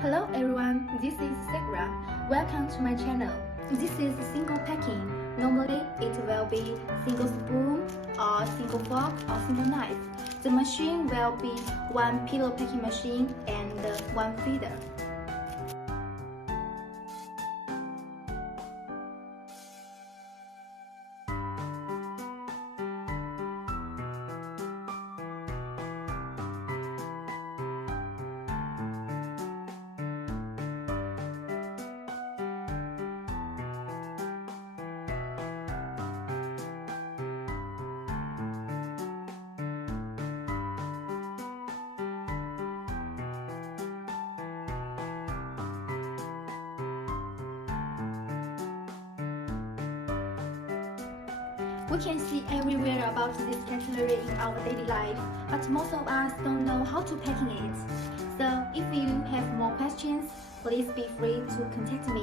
Hello everyone, this is Sarah. Welcome to my channel. This is single packing. Normally it will be single spoon or single fork or single knife. The machine will be one pillow packing machine and one feeder. We can see everywhere about this cutlery in our daily life, but most of us don't know how to packing it. So if you have more questions, please be free to contact me.